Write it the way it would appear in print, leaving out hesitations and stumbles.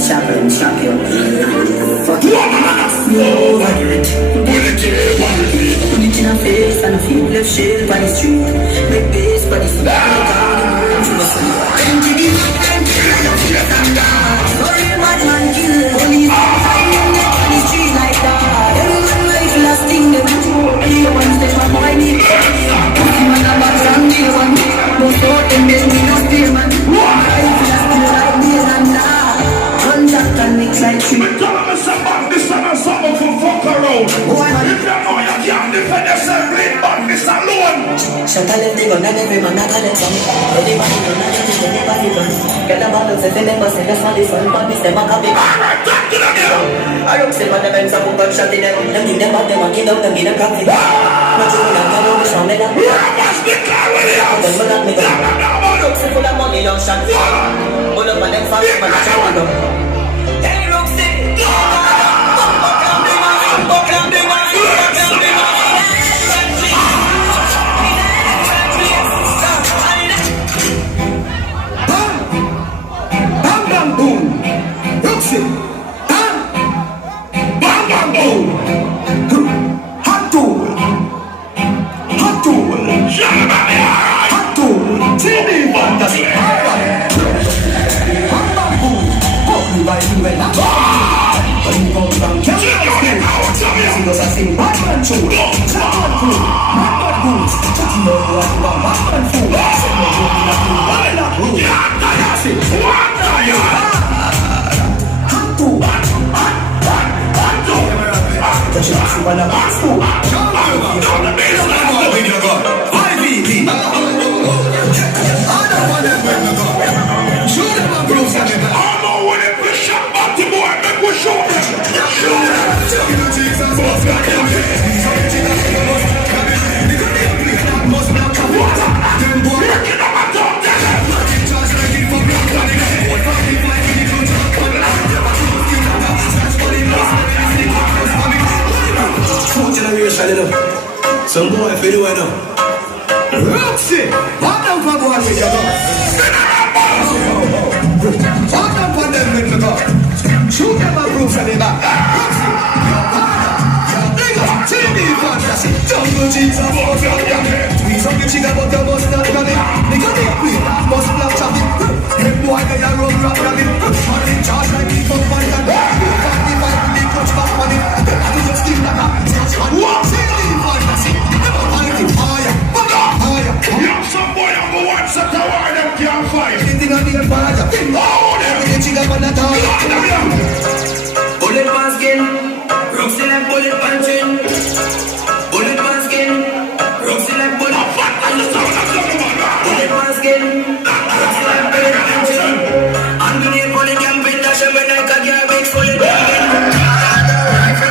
Shop you. Fuck you. Put it in a face and a feet left shell by the street. Make base by the street. Sorry, bad man kill. Police find them dead on the street like that. Everyone like last thing they do. Only one step my boy need. Pussy man a bad from day one. Most of them best me no stay man. Life last me like days and that. Contact and mix like tree. This and something for fuck around. If you know you can't defend yourself, leave back this alone. Shut a left, they gon' not every man, not a left from me. Everybody run, not every anybody run. Get a bottle, say they never say that's not this one, but this them a copy. Alright, talk to them, girl. I don't say what the men some gun shot in them. Them give them up, them a kid out, them give them coffee. But you don't know the sound, they don't. What's the car with you? Them will not make up. I don't say full of money, don't shot. All of them fast, but I show them. Hey, Roxy. Some boy feel the way now. Roxy, what down for boy with your gun? What down for them with the gun? Shoot them a proof from the back. Roxy, your father, your nigga, TV fantasy. Jungle jeans and walk out your head. Tweeze up the chicken but your bust not got it. Nigga they queen, bust black chopping. Them boy they a run rap rabbit. Man in charge like he fuck one and back. They touch back on it. I do just steal that back. Touch one. TV fantasy. Some boy I'm going to watch such a war them can't fight. Anything on the fire. Oh, them. Everything she got on the tower. Bullet mask in.